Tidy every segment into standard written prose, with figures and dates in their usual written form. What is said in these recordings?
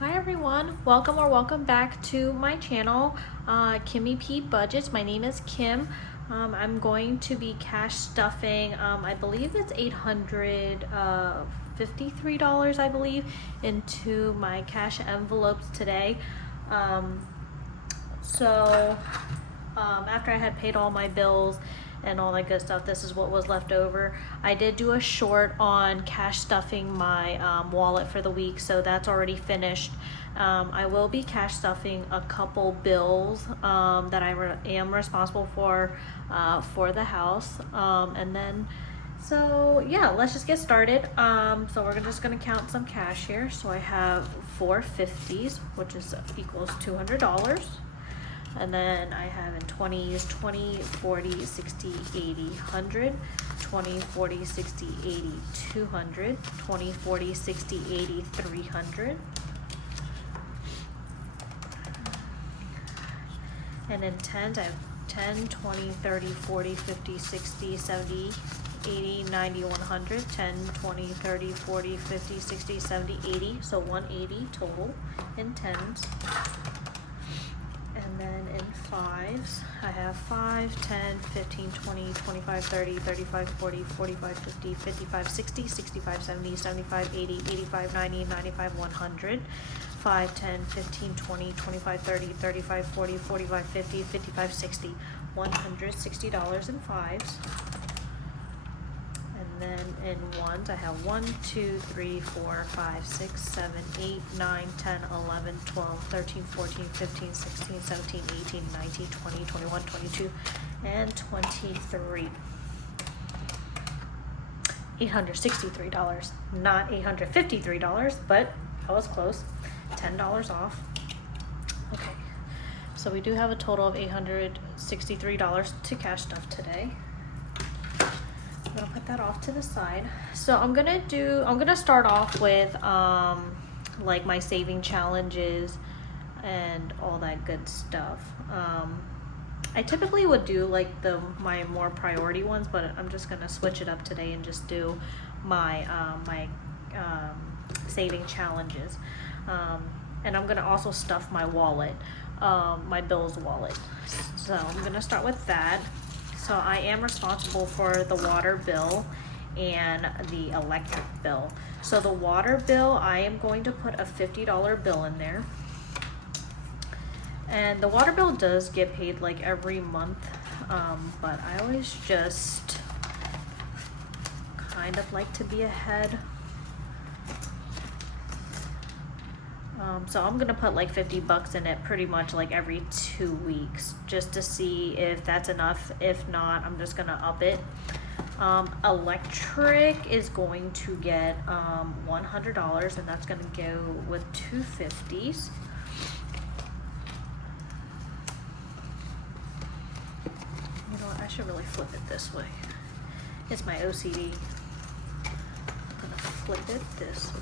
Hi everyone, welcome back to my channel, Kimmy P Budgets. My name is Kim. I'm going to be cash stuffing, I believe it's $853, I believe, into my cash envelopes today. After I had paid all my bills and all that good stuff, this is what was left over. I did do a short on cash stuffing my wallet for the week, so that's already finished. I will be cash stuffing a couple bills that I am responsible for the house. So yeah, let's just get started. So we're just gonna count some cash here. So I have 4 50s, which equals $200. And then I have in 20s, 20, 40, 60, 80, 100, 20, 40, 60, 80, 200, 20, 40, 60, 80, 300. And in 10s, I have 10, 20, 30, 40, 50, 60, 70, 80, 90, 100, 10, 20, 30, 40, 50, 60, 70, 80. So 180 total in 10s. And then in 5s, I have 5, 10, 15, 20, 25, 30, 35, 40, 45, 50, 55, 60, 65, 70, 75, 80, 85, 90, 95, 100. 5, 10, 15, 20, 25, 30, 35, 40, 45, 50, 55, 60, $160 in 5s. And then in 1s, I have 1, 2, 3, 4, 5, 6, 7, 8, 9, 10, 11, 12, 13, 14, 15, 16, 17, 18, 19, 20, 21, 22, and 23. $863, not $853, but that was close. $10 off. Okay, so we do have a total of $863 to cash stuff today. I'm gonna put that off to the side. So I'm gonna start off with like my saving challenges and all that good stuff. I typically would do like my more priority ones, but I'm just gonna switch it up today and just do my saving challenges. And I'm gonna also stuff my wallet, my bills wallet. So I'm gonna start with that. So I am responsible for the water bill and the electric bill. So the water bill, I am going to put a $50 bill in there. And the water bill does get paid like every month, but I always just kind of like to be ahead. So I'm gonna put like 50 bucks in it pretty much like every 2 weeks just to see if that's enough. If not, I'm just gonna up it. Electric is going to get $100, and that's gonna go with 2 50s. You know what, I should really flip it this way. It's my OCD. I'm gonna flip it this way.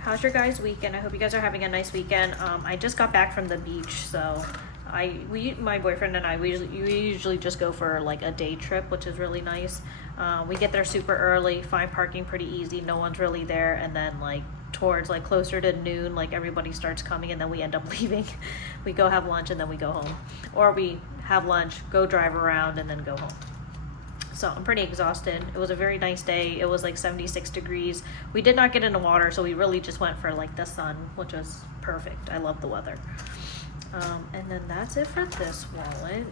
How's your guys' weekend? I hope you guys are having a nice weekend. I just got back from the beach, so my boyfriend and I, we usually just go for like a day trip, which is really nice. We get there super early, find parking pretty easy, no one's really there, and then like towards like closer to noon, like everybody starts coming, and then we end up leaving. We go have lunch and then we go home, or we have lunch, go drive around, and then go home. So I'm pretty exhausted. It was a very nice day. It was like 76 degrees. We did not get in the water, so we really just went for like the sun, which was perfect. I love the weather. And then that's it for this wallet.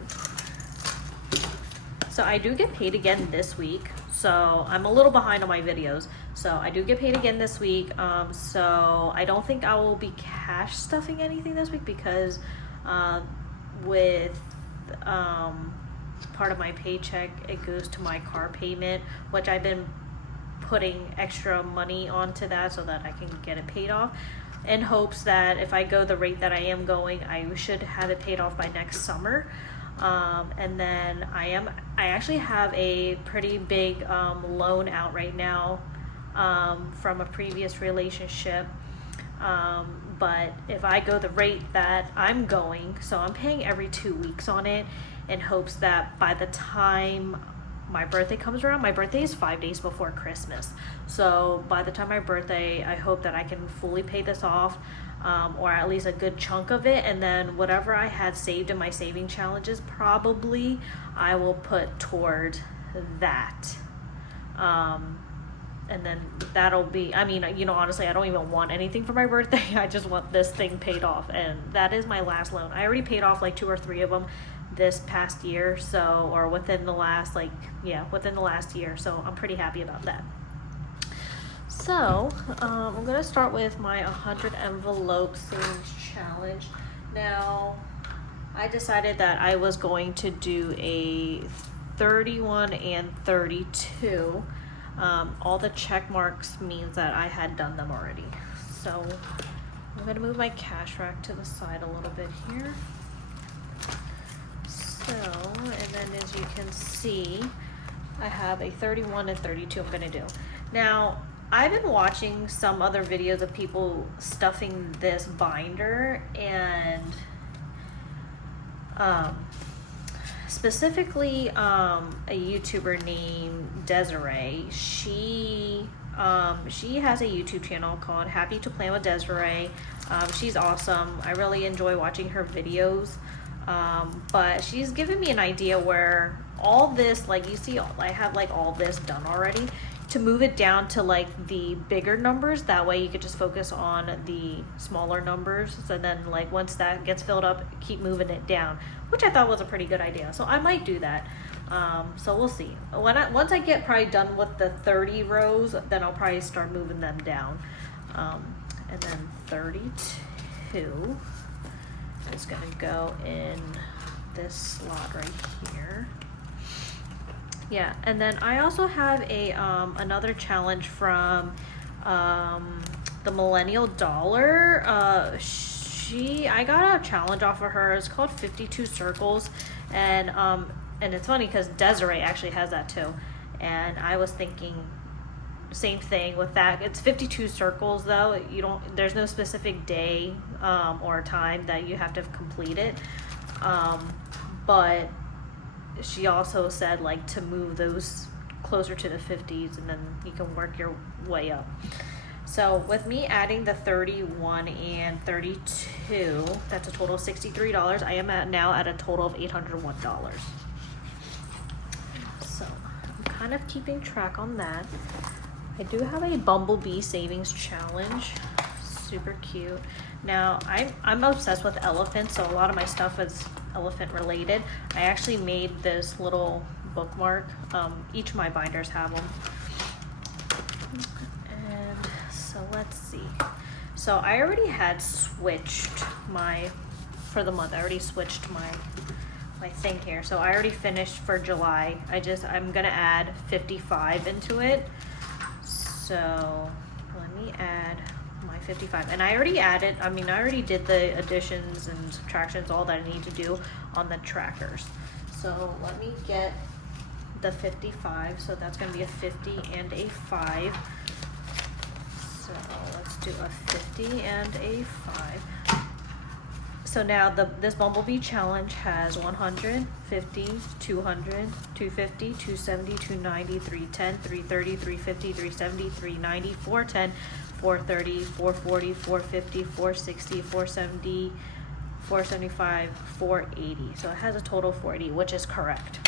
So I do get paid again this week. So I'm a little behind on my videos. So I do get paid again this week. So I don't think I will be cash stuffing anything this week because with part of my paycheck, it goes to my car payment, which I've been putting extra money onto that so that I can get it paid off, in hopes that if I go the rate that I am going, I should have it paid off by next summer. And then I actually have a pretty big loan out right now from a previous relationship. But if I go the rate that I'm going, so I'm paying every 2 weeks on it, in hopes that by the time my birthday comes around. My birthday is 5 days before Christmas. So by the time my birthday, I hope that I can fully pay this off, or at least a good chunk of it. And then whatever I had saved in my saving challenges, probably I will put toward that. And then that'll be, I mean, you know, honestly, I don't even want anything for my birthday. I just want this thing paid off. And that is my last loan. I already paid off like 2 or 3 of them this past year. So, or within the last, like, yeah, within the last year. So I'm pretty happy about that. So, I'm going to start with my 100 envelope savings challenge. Now, I decided that I was going to do a 31 and 32. All the check marks means that I had done them already. So I'm going to move my cash rack to the side a little bit here. So, and then as you can see, I have a 31 and 32 I'm going to do. Now, I've been watching some other videos of people stuffing this binder, and specifically a YouTuber named Desiree. She has a YouTube channel called Happy to Plan with Desiree. She's awesome. I really enjoy watching her videos. But she's given me an idea where all this, like you see, I have like all this done already, to move it down to like the bigger numbers. That way you could just focus on the smaller numbers. So then like once that gets filled up, keep moving it down, which I thought was a pretty good idea. So I might do that. So we'll see. Once I get probably done with the 30 rows, then I'll probably start moving them down. And then 32 is gonna go in this slot right here. Yeah, and then I also have a another challenge from the Millennial Dollar. I got a challenge off of her. It's called 52 Circles, and it's funny because Desiree actually has that too. And I was thinking same thing with that. It's 52 circles though. There's no specific day or time that you have to complete it. But she also said like to move those closer to the 50s, and then you can work your way up. So with me adding the 31 and 32, that's a total of $63. I am now at a total of $801. So I'm kind of keeping track on that. I do have a Bumblebee savings challenge. Super cute. Now I'm obsessed with elephants, so a lot of my stuff is elephant related. I actually made this little bookmark. Each of my binders have them. And so let's see. So I already had switched for the month. I already switched my thing here. So I already finished for July. I'm gonna add 55 into it. So let me add my 55, and I already did the additions and subtractions, all that I need to do on the trackers. So let me get the 55. So that's going to be a 50 and a 5. So let's do a 50 and a 5. So now this Bumblebee challenge has 100, 50, 200, 250, 270, 290, 310, 330, 350, 370, 390, 410, 430, 440, 450, 460, 470, 475, 480. So it has a total of 480, which is correct.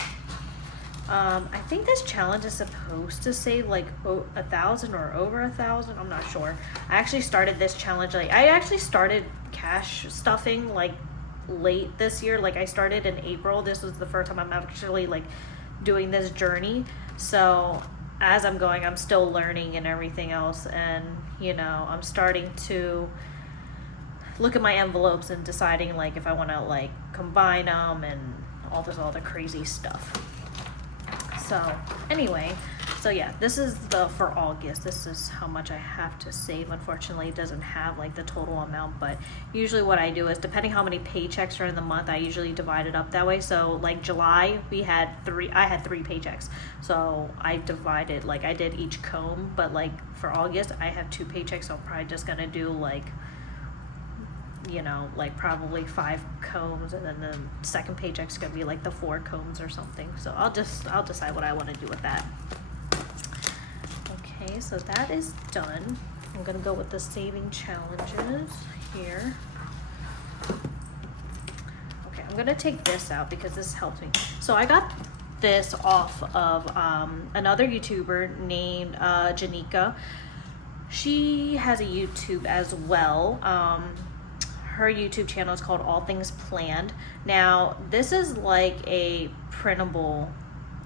I think this challenge is supposed to save like 1,000 or over 1,000. I'm not sure. I actually started this challenge I actually started cash stuffing like late this year. Like I started in April. This was the first time I'm actually like doing this journey. So as I'm going, I'm still learning and everything else, and I'm starting to look at my envelopes and deciding like if I want to like combine them and all this other crazy stuff. So anyway, so yeah, this is for August. This is how much I have to save. Unfortunately, it doesn't have like the total amount, but usually what I do is, depending how many paychecks are in the month, I usually divide it up that way. So like July, I had 3 paychecks. So I divided, like I did each comb, but like for August, I have 2 paychecks. So I'm probably just gonna do like you know, like probably 5 combs, and then the second paycheck's gonna be like the 4 combs or something. So I'll decide what I want to do with that. Okay, so that is done. I'm gonna go with the saving challenges here. Okay, I'm gonna take this out because this helps me. So I got this off of another YouTuber named Janika. She has a YouTube as well. Her YouTube channel is called All Things Planned. Now, this is like a printable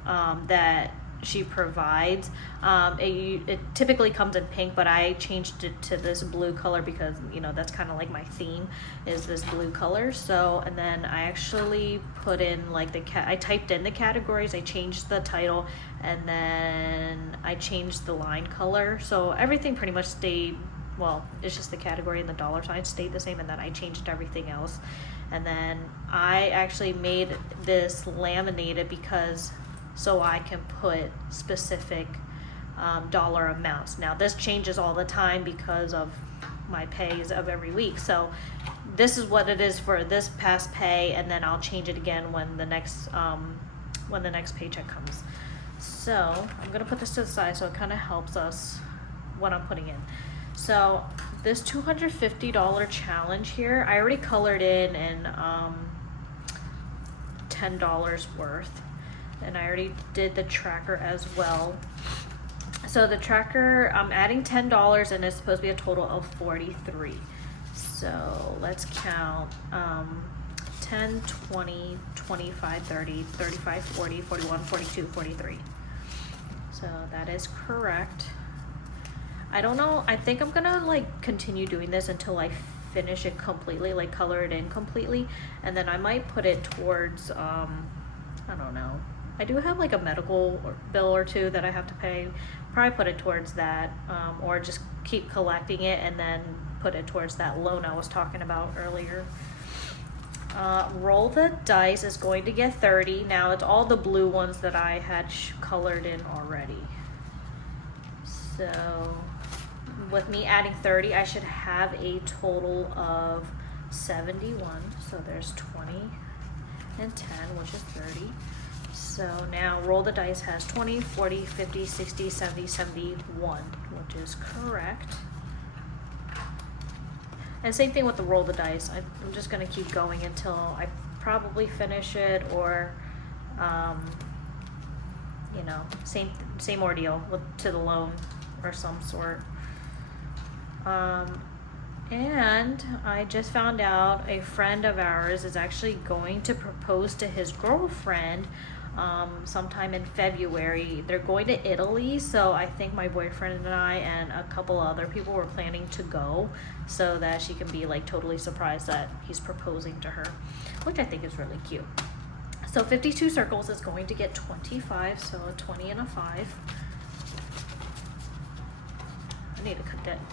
that she provides. It typically comes in pink, but I changed it to this blue color because, you know, that's kind of like my theme, is this blue color. So, and then I actually put in like I typed in the categories, I changed the title, and then I changed the line color. So everything pretty much stayed, well, it's just the category and the dollar sign stayed the same, and then I changed everything else. And then I actually made this laminated because so I can put specific dollar amounts. Now this changes all the time because of my pays of every week. So this is what it is for this past pay, and then I'll change it again when the next paycheck comes. So I'm gonna put this to the side so it kind of helps us what I'm putting in. So this $250 challenge here, I already colored in $10 worth. And I already did the tracker as well. So the tracker, I'm adding $10 and it's supposed to be a total of 43. So let's count 10, 20, 25, 30, 35, 40, 41, 42, 43. So that is correct. I don't know, I think I'm gonna like continue doing this until I finish it completely, like color it in completely. And then I might put it towards, I don't know. I do have like a medical bill or two that I have to pay. Probably put it towards that, or just keep collecting it and then put it towards that loan I was talking about earlier. Roll the dice is going to get 30. Now it's all the blue ones that I had colored in already. So with me adding 30, I should have a total of 71. So there's 20 and 10, which is 30. So now roll the dice has 20, 40, 50, 60, 70, 71, which is correct. And same thing with the roll the dice. I'm just going to keep going until I probably finish it, or, you know, same ordeal to the loan or some sort. And I just found out a friend of ours is actually going to propose to his girlfriend sometime in February. They're going to Italy, so I think my boyfriend and I and a couple other people were planning to go so that she can be like totally surprised that he's proposing to her, which I think is really cute. So 52 circles is going to get 25, so a 20 and a 5. I need to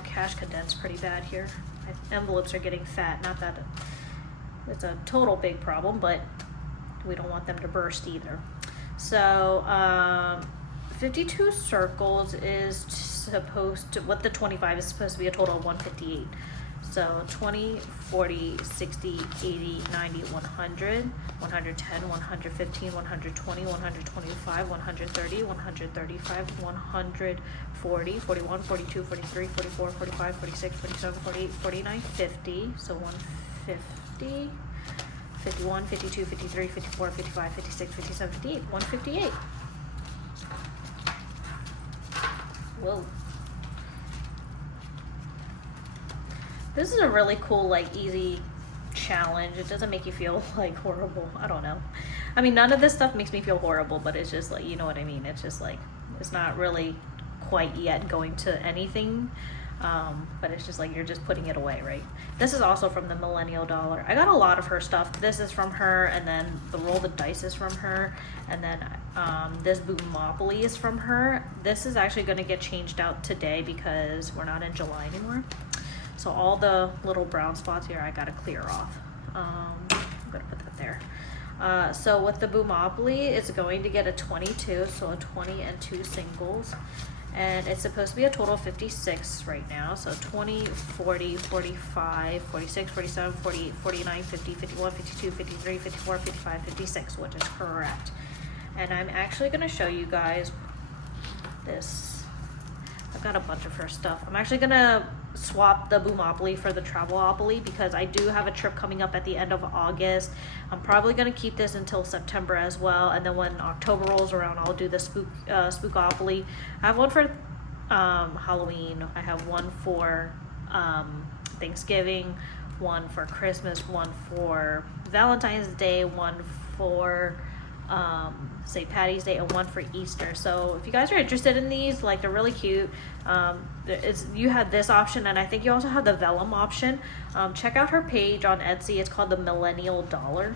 cash condense pretty bad here. My envelopes are getting fat. Not that it's a total big problem, but we don't want them to burst either. So 52 circles is supposed to, with the 25 is supposed to be a total of 158. So 20, 40, 60, 80, 90, 100, 110, 115, 120, 125, 130, 135, 140, 41, 42, 43, 44, 45, 46, 47, 48, 49, 50. So 150. 51, 52, 53, 54, 55, 56, 57, 58, 158. Whoa. This is a really cool, like, easy challenge. It doesn't make you feel, like, horrible. I don't know. I mean, none of this stuff makes me feel horrible, but it's just, like, you know what I mean? It's just, like, it's not really quite yet going to anything. But it's just like you're just putting it away, right? This is also from the Millennial Dollar. I got a lot of her stuff. This is from her, and then the Roll the Dice is from her, and then this Boom-opoly is from her. This is actually going to get changed out today because we're not in July anymore. So all the little brown spots here I got to clear off. I'm going to put that there. So with the Boom-opoly, it's going to get a 22, so a 20 and 2 singles. and it's supposed to be a total of 56 right now. So 20, 40, 45, 46, 47, 48, 49, 50, 51, 52, 53, 54, 55, 56, which is correct. And I'm actually going to show you guys this. I've got a bunch of her stuff. I'm actually going to swap the Boom-opoly for the Travel-opoly because I do have a trip coming up at the end of August. I'm probably going to keep this until September as well, and then when October rolls around, I'll do the Spook-opoly. I have one for Halloween. I have one for Thanksgiving, one for Christmas, one for Valentine's Day, one for St. Patty's Day, and one for Easter. So if you guys are interested in these, like, they're really cute. You have this option, and I think you also have the vellum option. Check out her page on Etsy. It's called the Millennial Dollar.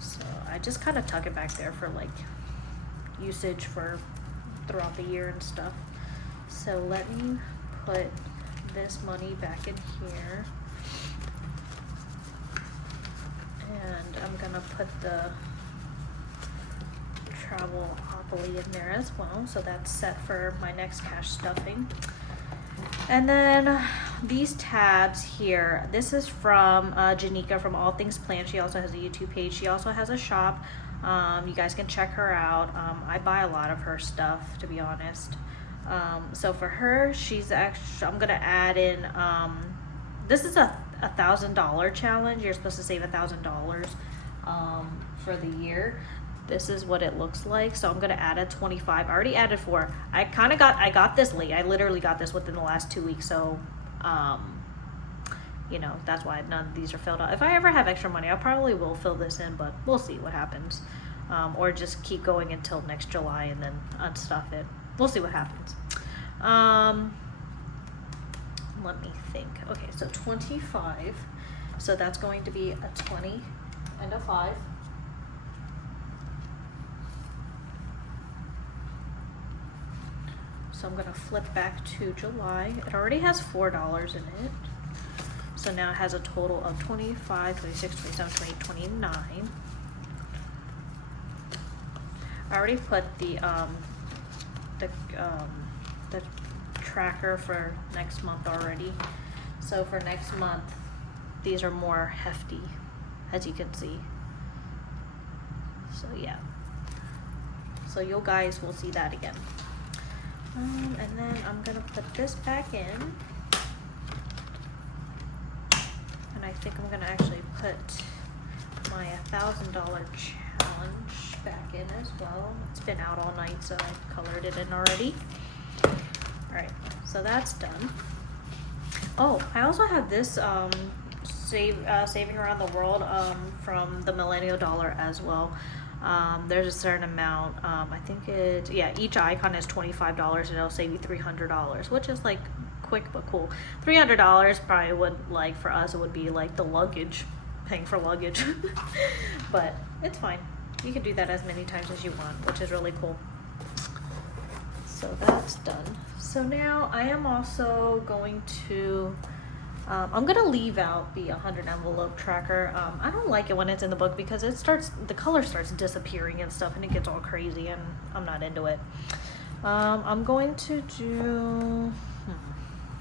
So I just kind of tuck it back there for like usage for throughout the year and stuff. So let me put this money back in here. And I'm gonna put the Travel-opoly in there as well, so that's set for my next cash stuffing. And then these tabs here, this is from Janika from All Things Planned. She also has a YouTube page. She also has a shop. You guys can check her out. I buy a lot of her stuff, to be honest. So for her, she's actually, I'm gonna add in, this is a $1,000 challenge. You're supposed to save $1,000 for the year. This is what it looks like. So I'm gonna add a 25. I already added 4. I got this late. I literally got this within the last 2 weeks. So you know, that's why none of these are filled out. If I ever have extra money, I probably will fill this in, but we'll see what happens. Or just keep going until next July and then unstuff it. We'll see what happens. Let me think. Okay, so 25. So that's going to be a 20 and a 5. So I'm gonna flip back to July. It already has $4 in it. So now it has a total of 25, 26, 27, 28, 29. I already put the tracker for next month already. So for next month, these are more hefty, as you can see. So yeah. So you guys will see that again. And then I'm gonna put this back in. And I think I'm gonna actually put my $1,000 challenge back in as well. It's been out all night, so I colored it in already. Alright, so that's done. Oh, I also have this saving around the world from the Millennial Dollar as well. There's a certain amount. I think each icon is $25 and it'll save you $300, which is like quick but cool. $300 probably would, like, for us, it would be like the luggage, paying for luggage. But it's fine. You can do that as many times as you want, which is really cool. So that's done. So now I am also going to I'm gonna leave out the 100 envelope tracker. I don't like it when it's in the book because the color starts disappearing and stuff, and it gets all crazy, and I'm not into it. I'm going to do,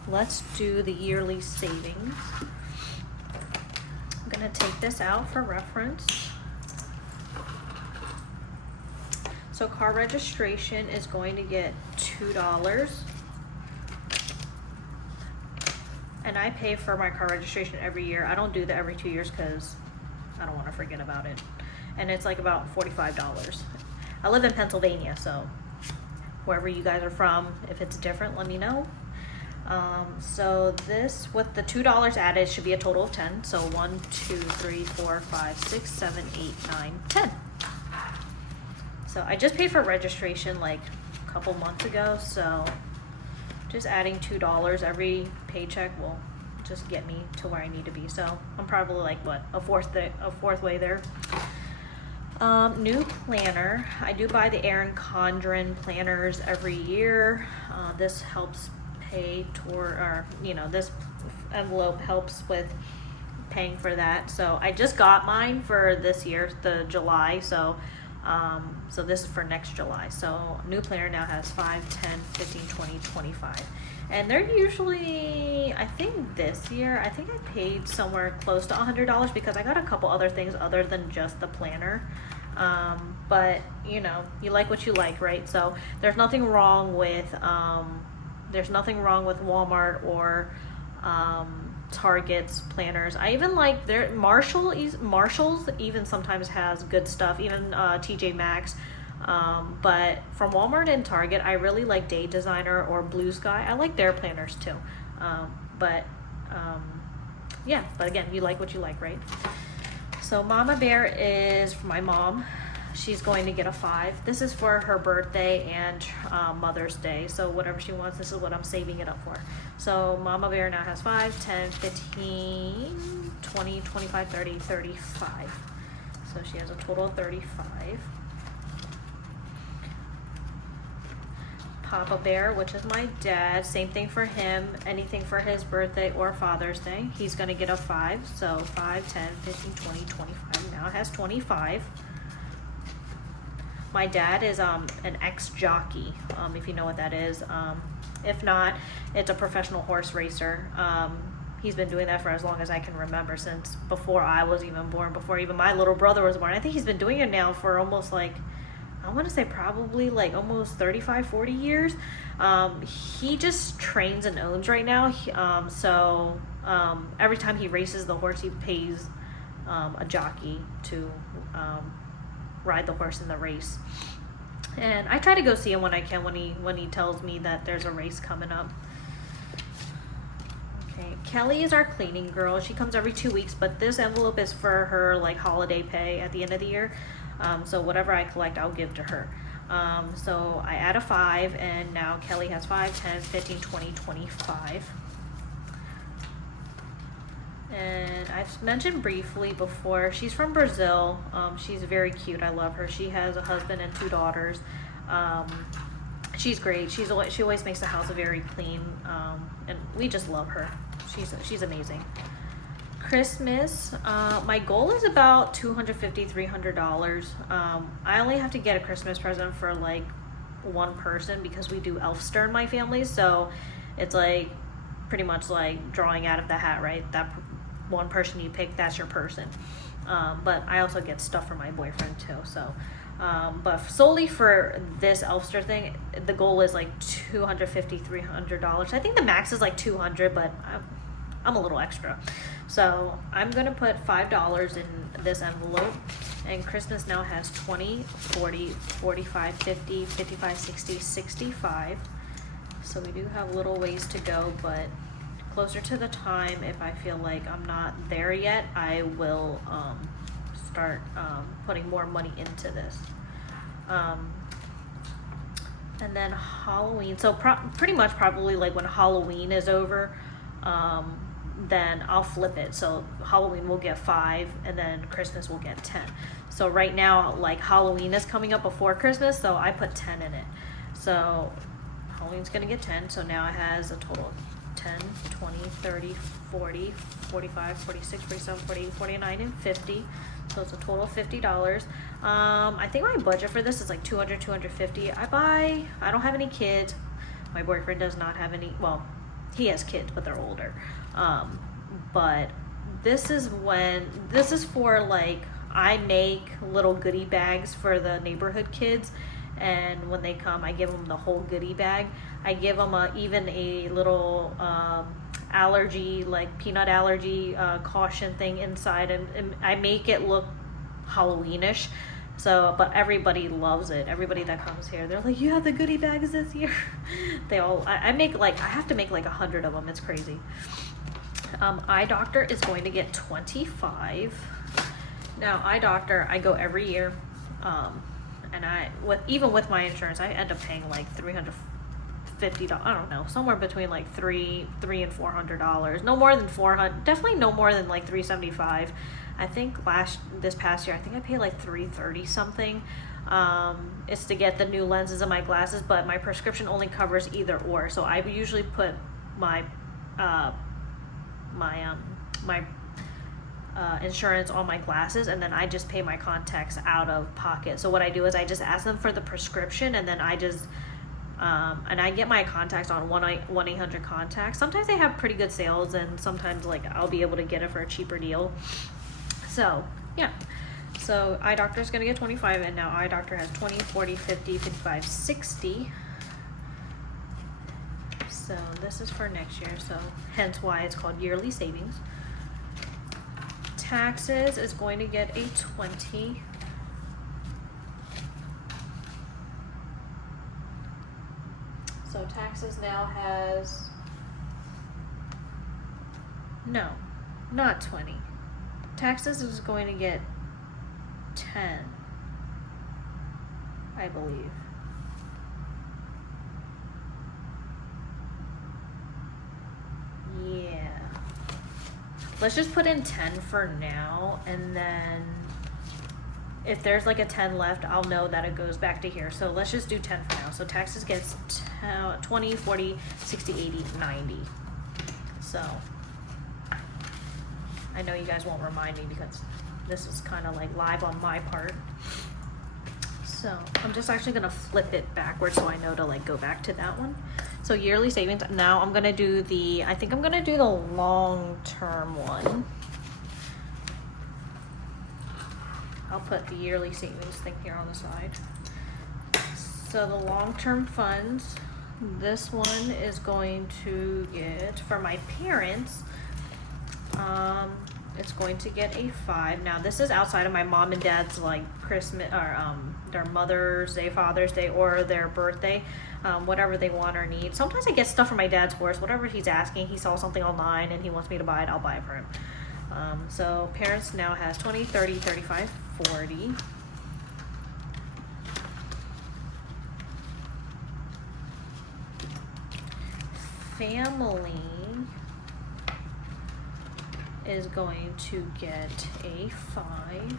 let's do the yearly savings. I'm gonna take this out for reference. So car registration is going to get $2. And I pay for my car registration every year. I don't do that every 2 years because I don't want to forget about it. And it's like about $45. I live in Pennsylvania, so wherever you guys are from, if it's different, let me know. So this, with the $2 added, should be a total of 10. So 1, 2, 3, 4, 5, 6, 7, 8, 9, 10. So I just paid for registration like a couple months ago, so just adding $2 every paycheck will just get me to where I need to be. So I'm probably like, what, a fourth way there. New planner. I do buy the Erin Condren planners every year. This helps pay toward, or this envelope helps with paying for that. So I just got mine for this year, the July. So So this is for next July. So new planner now has 5, 10, 15, 20, 25. And they're usually, I think this year, I think I paid somewhere close to $100 because I got a couple other things other than just the planner. But you know, you like what you like, right? So there's nothing wrong with Walmart or Target's planners. I even like their Marshall's even sometimes has good stuff, even TJ Maxx. But from Walmart and Target, I really like Day Designer or Blue Sky. I like their planners too. Yeah, but again, you like what you like, right? So Mama Bear is for my mom. She's going to get a 5. This is for her birthday and Mother's Day. So whatever she wants, this is what I'm saving it up for. So Mama Bear now has 5, 10, 15, 20, 25, 30, 35. So she has a total of 35. Papa Bear, which is my dad, same thing for him. Anything for his birthday or Father's Day, he's going to get a 5. So 5, 10, 15, 20, 25. Now it has 25. My dad is an ex-jockey, if you know what that is. If not, it's a professional horse racer. He's been doing that for as long as I can remember, since before I was even born, before even my little brother was born. I think he's been doing it now for almost like, I want to say probably like almost 35, 40 years. He just trains and owns right now. Every time he races the horse, he pays a jockey to ride the horse in the race. And I try to go see him when I can, when he tells me that there's a race coming up. Okay, Kelly is our cleaning girl. She comes every 2 weeks, but this envelope is for her like holiday pay at the end of the year. So whatever I collect, I'll give to her. So I add a 5, and now Kelly has 5, 10, 15, 20, 25. And I've mentioned briefly before, she's from Brazil. She's very cute. I love her. She has a husband and 2 daughters. She's great. She always makes the house very clean, and we just love her. She's amazing. Christmas, my goal is about $250, $300. I only have to get a Christmas present for like one person because we do Elfster in my family, so it's like pretty much like drawing out of the hat, right? That one person you pick, that's your person. But I also get stuff for my boyfriend too. So, but solely for this Elfster thing, the goal is like $250, $300. I think the max is like $200, but I'm a little extra. So I'm gonna put $5 in this envelope, and Christmas now has 20, 40, 45, 50, 55, 60, 65. So we do have a little ways to go, but closer to the time, if I feel like I'm not there yet, I will start putting more money into this. And then Halloween, so pretty much probably like when Halloween is over, then I'll flip it. So Halloween will get 5, and then Christmas will get 10. So right now, like Halloween is coming up before Christmas, so I put 10 in it. So Halloween's gonna get 10, so now it has a total of 10, 20, 30, 40, 45, 46, 47, 48, 49, and 50. So it's a total of $50. I think my budget for this is like $200, $250. I don't have any kids. My boyfriend does not have any, well, he has kids, but they're older. But this is for like, I make little goodie bags for the neighborhood kids, and when they come, I give them the whole goodie bag. I give them even a little allergy, like peanut allergy caution thing inside, and I make it look Halloweenish. So, but everybody loves it. Everybody that comes here, they're like, "You have the goodie bags this year." They all, I have to make like 100 of them. It's crazy. Eye doctor is going to get 25. Now, eye doctor, I go every year, and even with my insurance, I end up paying like $350. I don't know, somewhere between like $300 and $400. No more than $400. Definitely no more than like $375. I think this past year, I think I paid like $330 something. It's to get the new lenses in my glasses, but my prescription only covers either or. So I usually put my insurance on my glasses, and then I just pay my contacts out of pocket. So what I do is I just ask them for the prescription, and then I just and I get my contacts on 1-800 contacts. Sometimes they have pretty good sales, and sometimes like I'll be able to get it for a cheaper deal. So yeah, so eye doctor is gonna get 25, and now eye doctor has 20, 40, 50, 55, 60. So this is for next year, so hence why it's called yearly savings. Taxes is going to get a 20. So taxes now has, no, not 20. Taxes is going to get 10, I believe. Yeah. Let's just put in 10 for now, and then if there's like a 10 left, I'll know that it goes back to here. So let's just do 10 for now. So taxes gets 20, 40, 60, 80, 90. So I know you guys won't remind me because this is kind of like live on my part. So I'm just actually gonna flip it backwards so I know to like go back to that one. So yearly savings, now I'm gonna do the, I think I'm gonna do the long-term one. I'll put the yearly savings thing here on the side. So the long-term funds, this one is going to get, for my parents, it's going to get a 5. Now this is outside of my mom and dad's like Christmas or their Mother's Day, Father's Day, or their birthday, whatever they want or need. Sometimes I get stuff for my dad's horse, whatever he's asking. He saw something online and he wants me to buy it, I'll buy it for him. So parents now has 20, 30, 35, 40. Family is going to get a 5.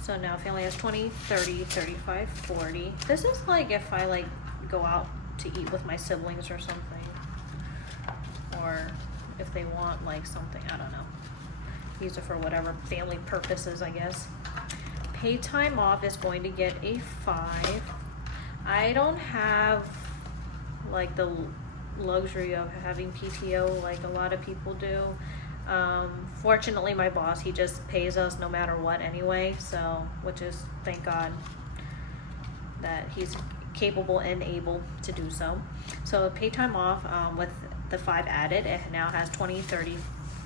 So now family has 20, 30, 35, 40. This is like if I like go out to eat with my siblings or something, or if they want like something, I don't know. Use it for whatever family purposes, I guess. Pay time off is going to get a 5. I don't have like the luxury of having PTO like a lot of people do. Fortunately, my boss, he just pays us no matter what anyway, so, which is, thank God that he's capable and able to do so. So pay time off, with the 5 added, it now has 20, 30,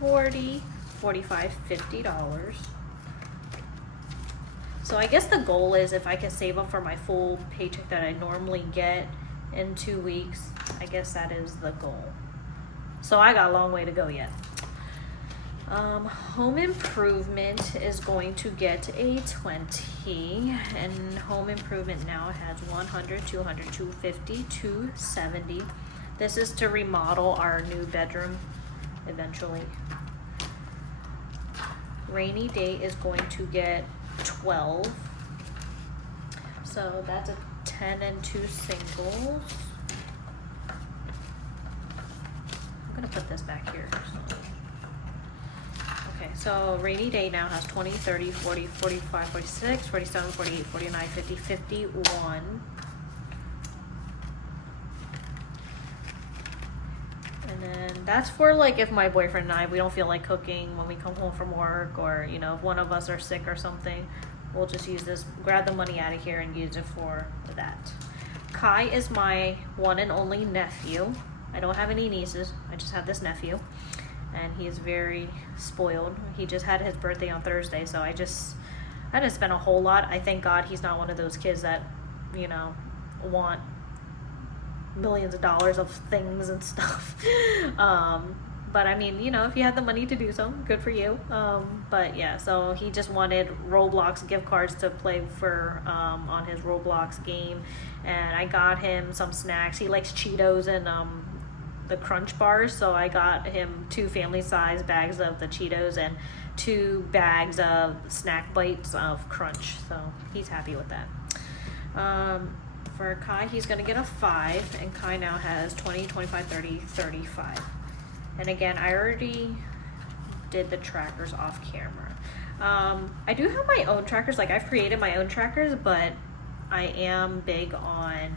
40, 45, $50. So I guess the goal is if I can save up for my full paycheck that I normally get in 2 weeks, I guess that is the goal. So I got a long way to go yet. Home improvement is going to get a 20, and home improvement now has 100, 200, 250, 270. This is to remodel our new bedroom eventually. Rainy day is going to get 12. So that's a 10 and 2 singles. I'm gonna put this back here. Okay, so rainy day now has 20, 30, 40, 45, 46, 47, 48, 49, 50, 51. And then that's for like if my boyfriend and I, we don't feel like cooking when we come home from work, or you know, if one of us are sick or something, we'll just use this, grab the money out of here and use it for that. Kai is my one and only nephew. I don't have any nieces, I just have this nephew, and he is very spoiled. He just had his birthday on Thursday, so I didn't spend a whole lot. I thank God he's not one of those kids that, you know, want millions of dollars of things and stuff. But I mean, you know, if you have the money to do so, good for you. But yeah, so he just wanted Roblox gift cards to play for on his Roblox game, and I got him some snacks. He likes Cheetos and the Crunch bars, so I got him 2 family size bags of the Cheetos and 2 bags of snack bites of Crunch, so he's happy with that. For Kai, he's gonna get a 5, and Kai now has 20, 25, 30, 35. And again, I already did the trackers off camera. I do have my own trackers, like I've created my own trackers, but I am big on,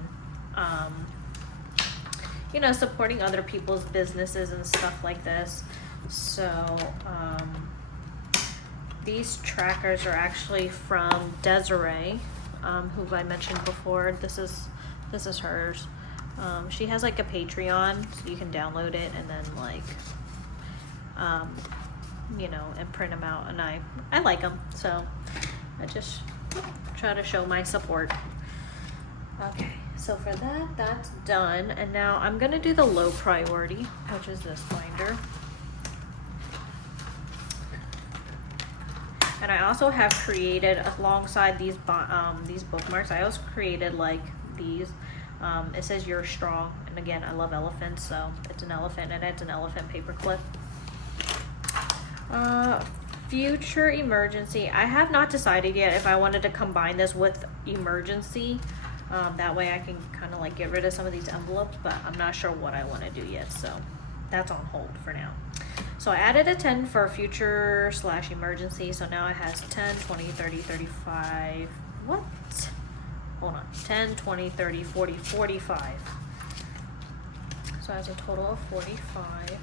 you know, supporting other people's businesses and stuff like this. So, these trackers are actually from Desiree, who I mentioned before. This is hers. She has like a Patreon, so you can download it and then like, you know, and print them out, and I like them, so I just try to show my support. Okay, so for that's done, and now I'm gonna do the low priority, which is this binder. And I also have created, alongside these bookmarks, I also created like these. It says "You're strong," and again, I love elephants, so it's an elephant, and it's an elephant paperclip. Future emergency. I have not decided yet if I wanted to combine this with emergency. That way I can kind of like get rid of some of these envelopes, but I'm not sure what I want to do yet, so that's on hold for now. So I added a 10 for future / emergency, so now it has 10, 20, 30, 35, what? Hold on, 10, 20, 30, 40, 45. So it has a total of 45.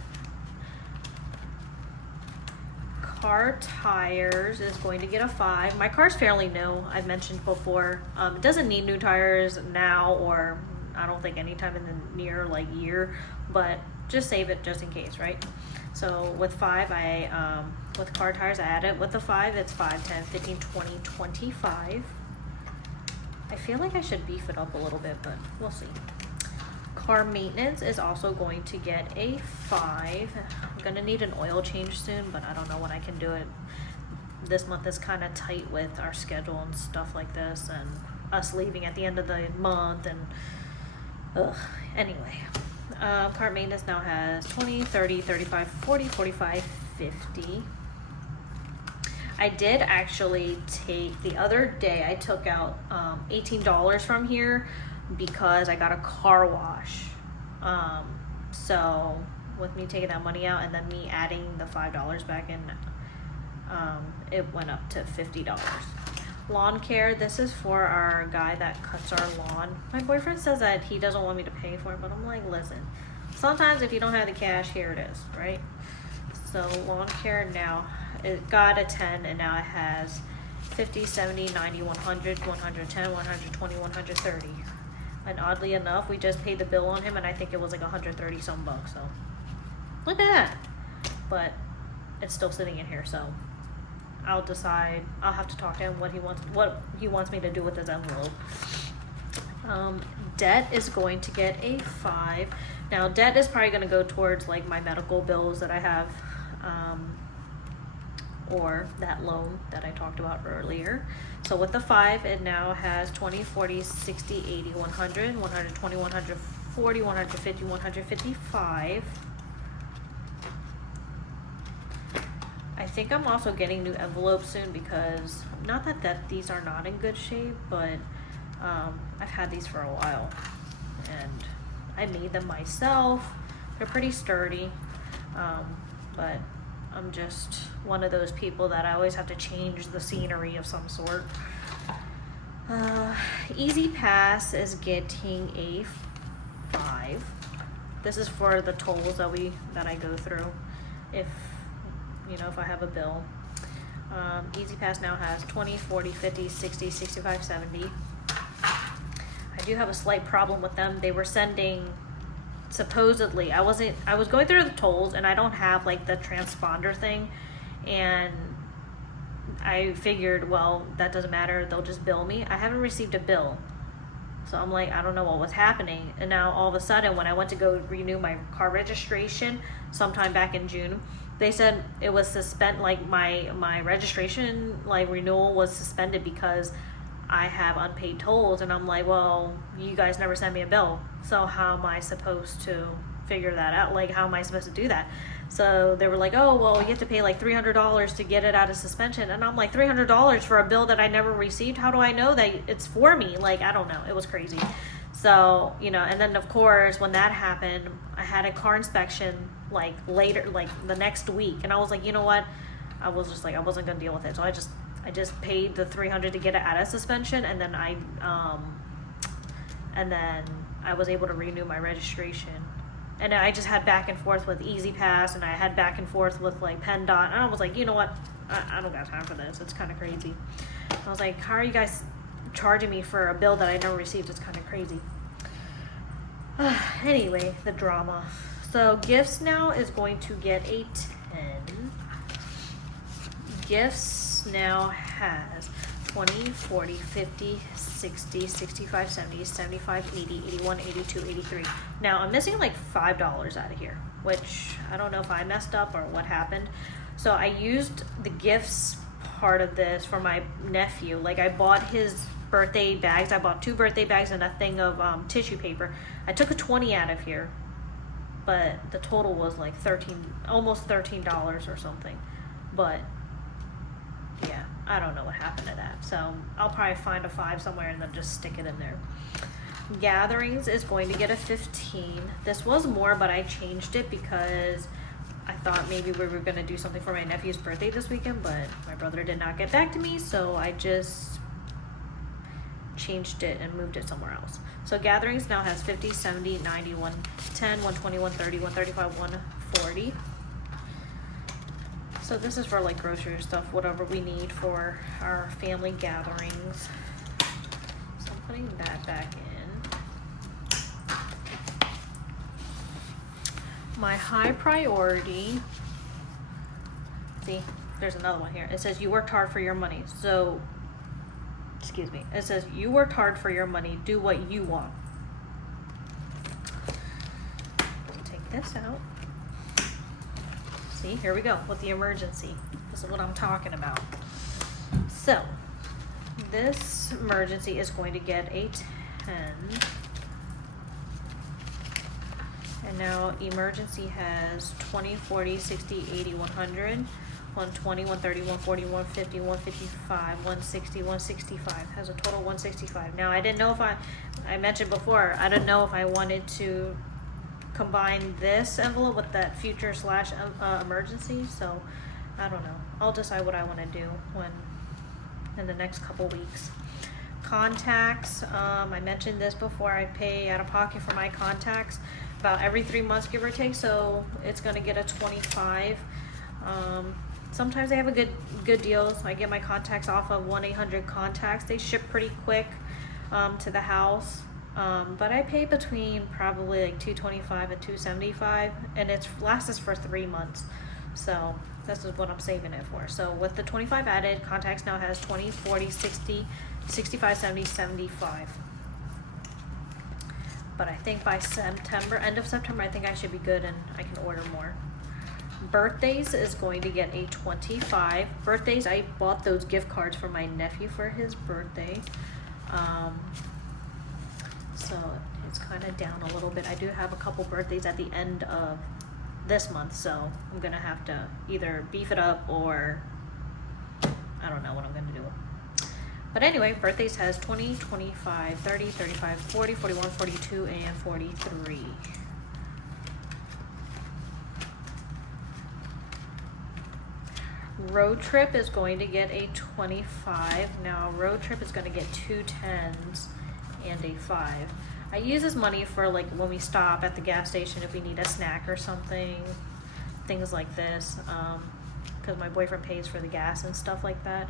Car tires is going to get a 5. My car's fairly new, I've mentioned before. It doesn't need new tires now, or I don't think anytime in the near like year, but just save it just in case, right? So with 5, with car tires, I added with the 5, it's 5, 10, 15, 20, 25. I feel like I should beef it up a little bit, but we'll see. Car maintenance is also going to get a 5. I'm gonna need an oil change soon, but I don't know when I can do it. This month is kind of tight with our schedule and stuff like this, and us leaving at the end of the month, and anyway. Car maintenance now has 20, 30, 35, 40, 45, 50. I did actually take, the other day I took out $18 from here because I got a car wash. So with me taking that money out and then me adding the $5 back in, it went up to $50. Lawn care, this is for our guy that cuts our lawn. My boyfriend says that he doesn't want me to pay for it, but I'm like, listen, sometimes if you don't have the cash, here it is, right? So lawn care now, it got a 10, and now it has 50, 70, 90, 100, 110, 120, 130. And oddly enough, we just paid the bill on him, and I think it was like 130 some bucks, so look at that. But it's still sitting in here, so I'll decide. I'll have to talk to him what he wants me to do with his envelope. Debt is going to get a 5. Now debt is probably going to go towards like my medical bills that I have, or that loan that I talked about earlier. So with the 5, it now has 20, 40, 60, 80, 100, 120, 140, 150, 155. I think I'm also getting new envelopes soon, because not that these are not in good shape, but I've had these for a while and I made them myself. They're pretty sturdy, but I'm just one of those people that I always have to change the scenery of some sort. Easy Pass is getting a 5. This is for the tolls that I go through if I have a bill. Easy Pass now has 20, 40, 50, 60, 65, 70. I do have a slight problem with them. They were sending, supposedly, I was going through the tolls, and I don't have like the transponder thing, and I figured, well, that doesn't matter, they'll just bill me. I haven't received a bill, so I'm like, I don't know what was happening. And now all of a sudden, when I went to go renew my car registration sometime back in June, they said it was like my registration like renewal was suspended because I have unpaid tolls. And I'm like, well, you guys never sent me a bill, so how am I supposed to figure that out. Like, how am I supposed to do that? So they were like, oh, well, you have to pay like $300 to get it out of suspension. And I'm like, $300 for a bill that I never received? How do I know that it's for me? Like, I don't know. It was crazy. So, you know, and then of course, when that happened, I had a car inspection like later, like the next week. And I was like, you know what? I was just like, I wasn't going to deal with it. So I just paid the $300 to get it out of suspension. And then I was able to renew my registration. And I just had back and forth with Easy Pass, and I had back and forth with like PennDOT, and I was like, you know what, I don't got time for this. It's kind of crazy. I was like, how are you guys charging me for a bill that I never received? It's kind of crazy. Anyway, the drama. So Gifts now is going to get a 10. Gifts now has 20, 40, 50, 60, 65, 70, 75, 80, 81, 82, 83. Now I'm missing like $5 out of here, which I don't know if I messed up or what happened. So I used the gifts part of this for my nephew. Like, I bought his birthday bags. I bought 2 birthday bags and a thing of tissue paper. I took a 20 out of here, but the total was like almost $13 or something. But yeah, I don't know what happened to that. So I'll probably find a 5 somewhere and then just stick it in there. Gatherings is going to get a 15. This was more, but I changed it because I thought maybe we were going to do something for my nephew's birthday this weekend, but my brother did not get back to me, so I just changed it and moved it somewhere else. So Gatherings now has 50, 70, 90, 110, 120, 130, 135, 140. So this is for like grocery stuff, whatever we need for our family gatherings. So I'm putting that back in. My high priority, see, there's another one here. It says you worked hard for your money. So, excuse me. It says you worked hard for your money. Do what you want. Take this out. See, here we go with the emergency. This is what I'm talking about. So, this emergency is going to get a 10. And now emergency has 20, 40, 60, 80, 100, 120, 130, 140, 150, 155, 160, 165. Has a total 165. Now, I didn't know if I mentioned before, I didn't know if I wanted to combine this envelope with that future / emergency, so I don't know. I'll decide what I want to do in the next couple weeks. Contacts, I mentioned this before, I pay out of pocket for my contacts about every 3 months, give or take, so it's going to get a 25. Sometimes they have a good deals. I get my contacts off of 1-800 contacts. They ship pretty quick to the house. But I pay between probably like $225 and $275, and it lasts for 3 months. So this is what I'm saving it for. So with the 25 added, contacts now has 20, 40, 60, 65, 70, 75. But I think by end of September, I think I should be good and I can order more. Birthdays is going to get a 25. Birthdays, I bought those gift cards for my nephew for his birthday. So it's kind of down a little bit. I do have a couple birthdays at the end of this month, so I'm gonna have to either beef it up or I don't know what I'm gonna do. But anyway, birthdays has 20, 25, 30, 35, 40, 41, 42, and 43. Road trip is going to get a 25. Now road trip is going to get 2 10s and a 5. I use this money for like when we stop at the gas station if we need a snack or something, things like this, because my boyfriend pays for the gas and stuff like that.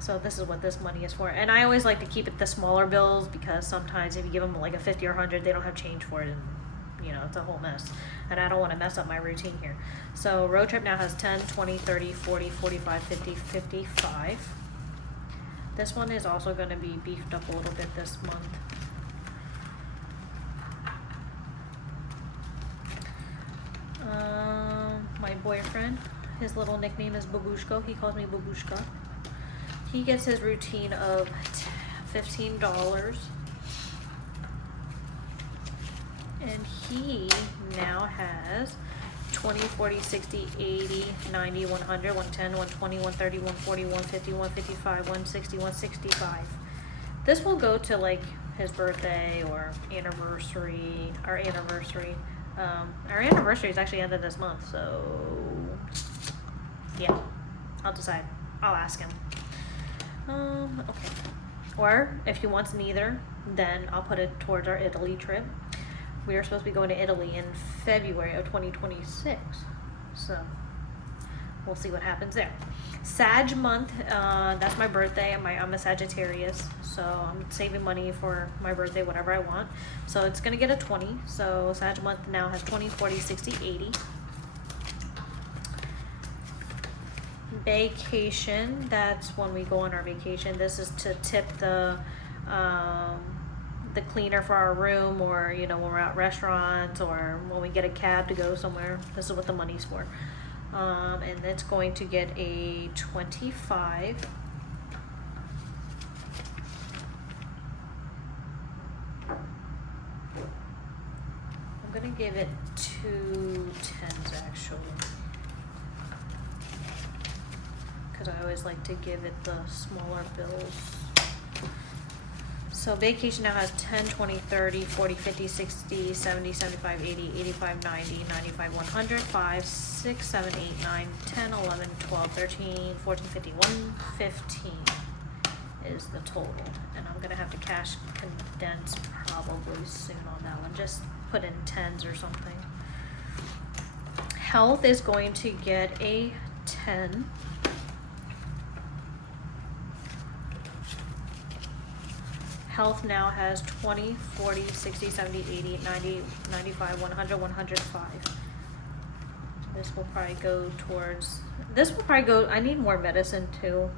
So this is what this money is for. And I always like to keep it the smaller bills because sometimes if you give them like a 50 or 100, they don't have change for it, and you know, it's a whole mess. And I don't want to mess up my routine here. So road trip now has 10, 20, 30, 40, 45, 50, 55. This one is also going to be beefed up a little bit this month. My boyfriend, his little nickname is Babushko. He calls me Babushka. He gets his routine of $15. And he now has 20, 40, 60, 80, 90, 100, 110, 120, 130, 140, 150, 155, 160, 165. This will go to like his birthday or anniversary. Our anniversary is actually end of this month, so yeah, I'll decide. I'll ask him. Okay. Or if he wants neither, then I'll put it towards our Italy trip. We are supposed to be going to Italy in February of 2026, so we'll see what happens there. Sag month, that's my birthday. I'm a Sagittarius, so I'm saving money for my birthday, whatever I want. So it's gonna get a 20. So Sag month now has 20, 40, 60, 80. Vacation, that's when we go on our vacation. This is to tip the cleaner for our room, or you know, when we're at restaurants or when we get a cab to go somewhere. This is what the money's for. And it's going to get a 25. I'm gonna give it 2 10s actually, because I always like to give it the smaller bills. So vacation now has 10, 20, 30, 40, 50, 60, 70, 75, 80, 85, 90, 95, 100, 5, 6, 7, 8, 9, 10, 11, 12, 13, 14, 15, 115 is the total. And I'm going to have to cash condense probably soon on that one. Just put in 10s or something. Health is going to get a 10. Health now has 20, 40, 60, 70, 80, 90, 95, 100, 105. This will probably go towards, I need more medicine too.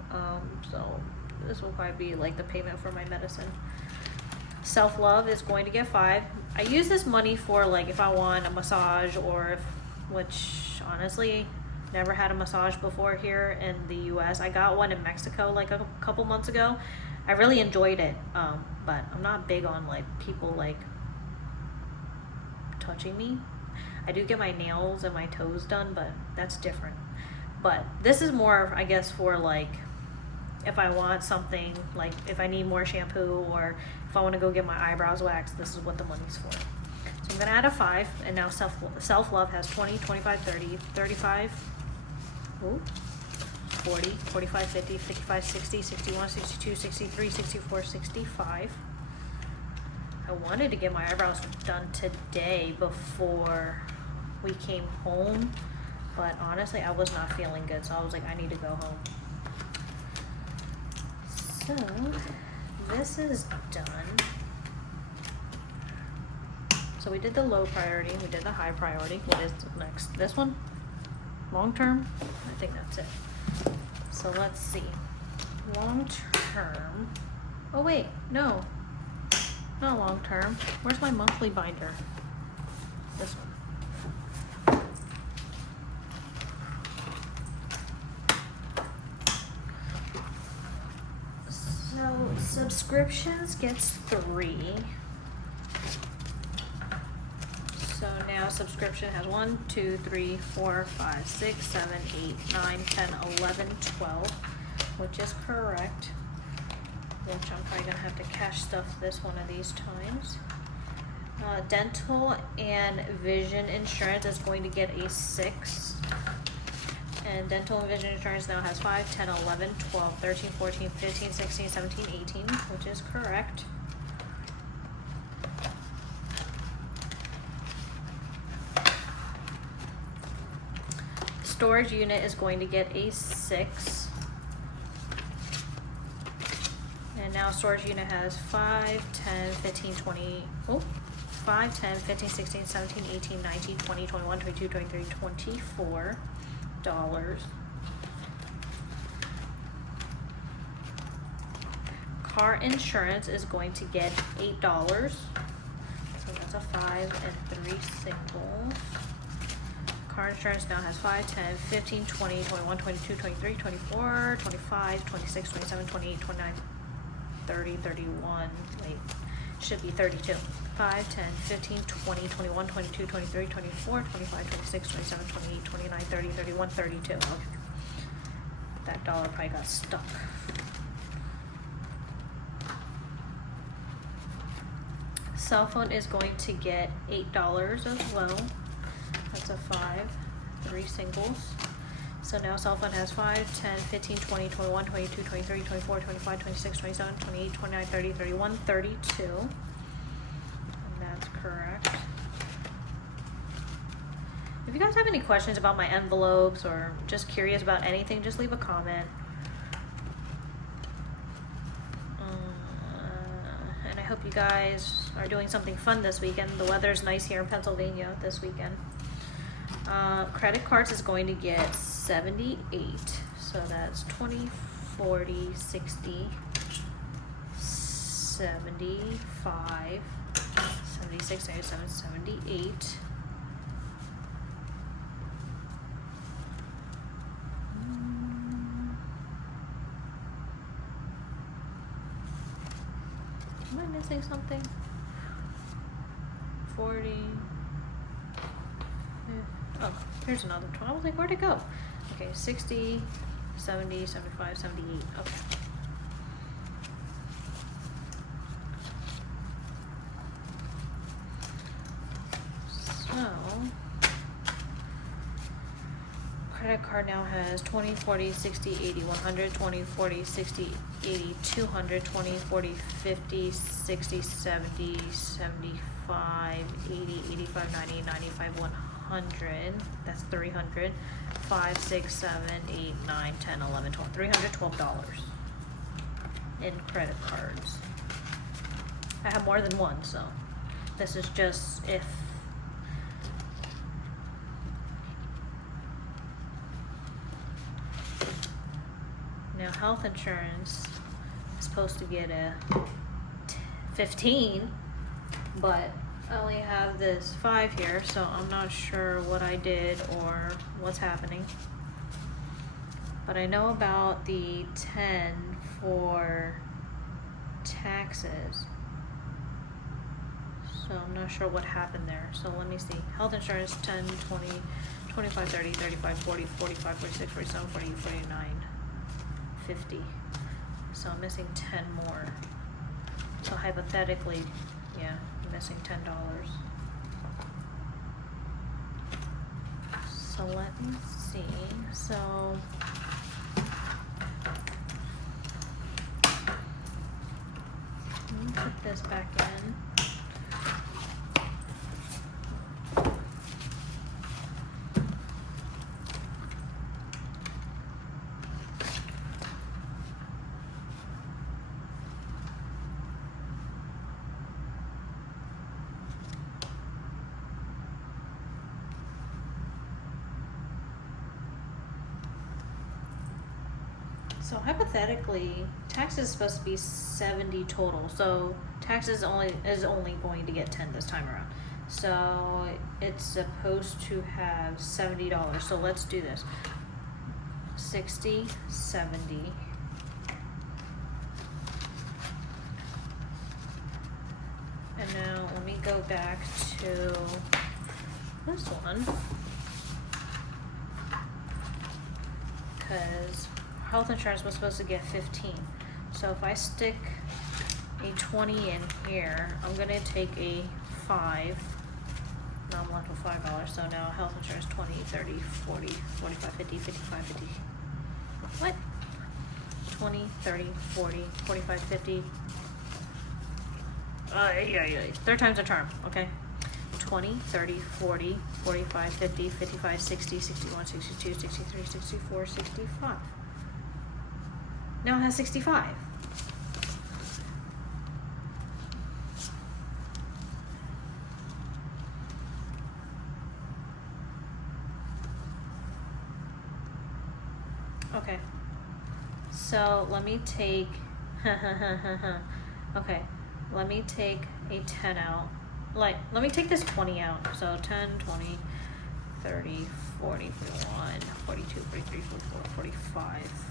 So this will probably be like the payment for my medicine. Self-love is going to get 5. I use this money for like if I want a massage, or which honestly, never had a massage before here in the US. I got one in Mexico like a couple months ago. I really enjoyed it, but I'm not big on like people like touching me. I do get my nails and my toes done, but that's different. But this is more, I guess, for like if I want something, like if I need more shampoo, or if I want to go get my eyebrows waxed, this is what the money's for. So I'm gonna add a 5, and now self-love has 20, 25, 30, 35. Ooh. 40, 45, 50, 55, 60, 61, 62, 63, 64, 65. I wanted to get my eyebrows done today before we came home, but honestly, I was not feeling good, so I was like, I need to go home. So, this is done. So we did the low priority, we did the high priority. What is next? This one? Long term? I think that's it. So let's see. Long term. Oh wait, no. Not long term. Where's my monthly binder? This one. So subscriptions gets 3. So now subscription has 1, 2, 3, 4, 5, 6, 7, 8, 9, 10, 11, 12, which is correct. Which I'm probably gonna have to cash stuff this one of these times. Dental and vision insurance is going to get a 6. And dental and vision insurance now has 5, 10, 11, 12, 13, 14, 15, 16, 17, 18, which is correct. Storage unit is going to get a 6. And now storage unit has 5, 10, 15, 20, 5, 10, 15, 16, 17, 18, 19, 20, 21, 22, 23, $24. Car insurance is going to get $8. So that's a 5 and 3 singles. Car insurance now has 5, 10, 15, 20, 21, 22, 23, 24, 25, 26, 27, 28, 29, 30, 31. Wait, should be 32. 5, 10, 15, 20, 21, 22, 23, 24, 25, 26, 27, 28, 29, 30, 31, 32. Okay. That dollar probably got stuck. Cell phone is going to get $8 as well. That's a 5, 3 singles. So now cell phone has 5, 10, 15, 20, 21, 22, 23, 24, 25, 26, 27, 28, 29, 30, 31, 32. And that's correct. If you guys have any questions about my envelopes or just curious about anything, just leave a comment. And I hope you guys are doing something fun this weekend. The weather's nice here in Pennsylvania this weekend. Credit cards is going to get 78. So that's 20, 40, 60, 75, 76, 77, 78. Am I missing something? 40. Oh, here's another 20. I was like, where'd it go? Okay, 60, 70, 75, 78. Okay. So, credit card now has 20, 40, 60, 80, 100, 20, 40, 60, 80, 200, 20, 40, 50, 60, 70, 75, 80, 85, 90, 95, 100. That's 300. 5, 6, 7, 8, 9, 10, 11, 12. $312 in credit cards. I have more than one, so this is just if. Now health insurance is supposed to get a 15, but I only have this 5 here, so I'm not sure what I did or what's happening. But I know about the 10 for taxes, so I'm not sure what happened there. So let me see. Health insurance 10, 20, 25, 30, 35, 40, 45, 46, 47, 48, 49, 50. So I'm missing 10 more. So hypothetically, yeah, I'm missing $10. So let me see. So let me put this back in. So hypothetically, taxes is supposed to be 70 total. So taxes is only going to get 10 this time around. So it's supposed to have $70. So let's do this. 60, 70. And now let me go back to this one, because health insurance was supposed to get 15. So if I stick a 20 in here, I'm gonna take a 5. Now I'm left with $5. So now health insurance 20, 30, 40, 45, 50, 55, 50. What? 20, 30, 40, 45, 50. Third time's a charm, okay? 20, 30, 40, 45, 50, 55, 60, 61, 62, 63, 64, 65. Now it has 65. Okay. So let me take, okay, let me take a 10 out. Like, let me take this 20 out. So 10, 20, 30, 40, 41, 42, 43, 44, 45.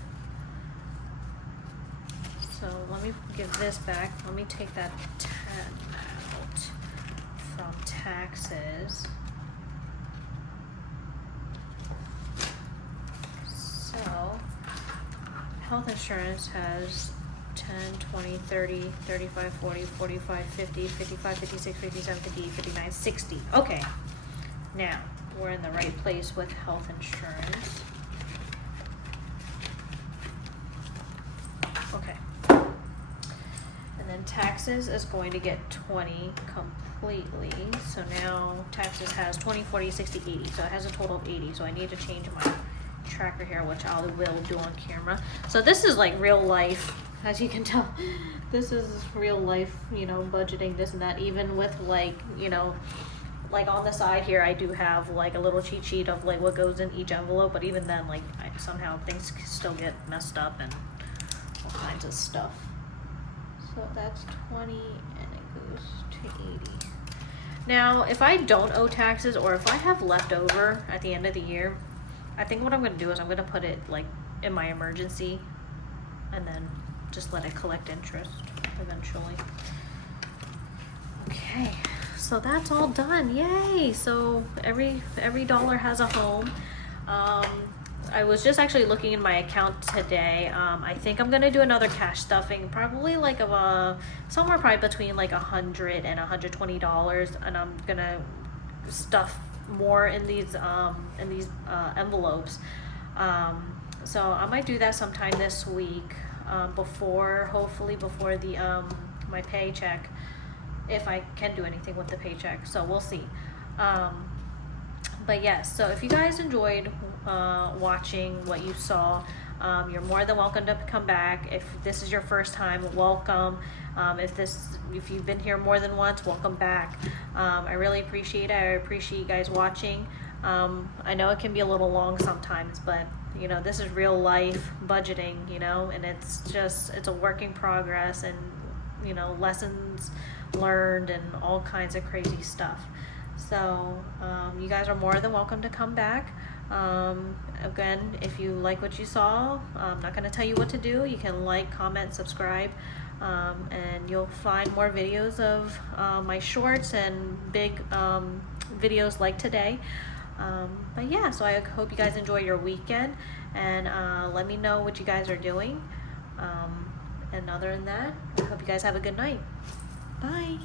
So let me give this back. Let me take that 10 out. from taxes. So health insurance has 10, 20, 30, 35, 40, 45, 50, 55, 56, 57, 58, 59, 60. Okay, now we're in the right place with health insurance. Okay. And then taxes is going to get 20 completely. So now taxes has 20, 40, 60, 80. So it has a total of 80. So I need to change my tracker here, which I will do on camera. So this is like real life, as you can tell. This is real life, you know, budgeting this and that, even with like, you know, like on the side here I do have like a little cheat sheet of like what goes in each envelope, but even then, like, somehow things still get messed up and all kinds of stuff. So that's 20 and it goes to 80. Now if I don't owe taxes, or if I have left over at the end of the year, I think what I'm going to do is I'm going to put it like in my emergency and then just let it collect interest eventually. Okay, so that's all done. Yay! So every dollar has a home. I was just actually looking in my account today. I think I'm gonna do another cash stuffing, probably like somewhere probably between like $100 and $120, and I'm gonna stuff more in these envelopes. So I might do that sometime this week, hopefully before the my paycheck, if I can do anything with the paycheck. So we'll see. But yes, so if you guys enjoyed watching what you saw, you're more than welcome to come back. If this is your first time, welcome. If you've been here more than once, welcome back. I really appreciate it. I appreciate you guys watching. I know it can be a little long sometimes, but you know, this is real life budgeting, you know, and it's a work in progress, and you know, lessons learned and all kinds of crazy stuff. So you guys are more than welcome to come back. Again, if you like what you saw, I'm not going to tell you what to do. You can like, comment, subscribe, and you'll find more videos of my shorts and big videos like today. But yeah, so I hope you guys enjoy your weekend, and let me know what you guys are doing. And other than that, I hope you guys have a good night. Bye.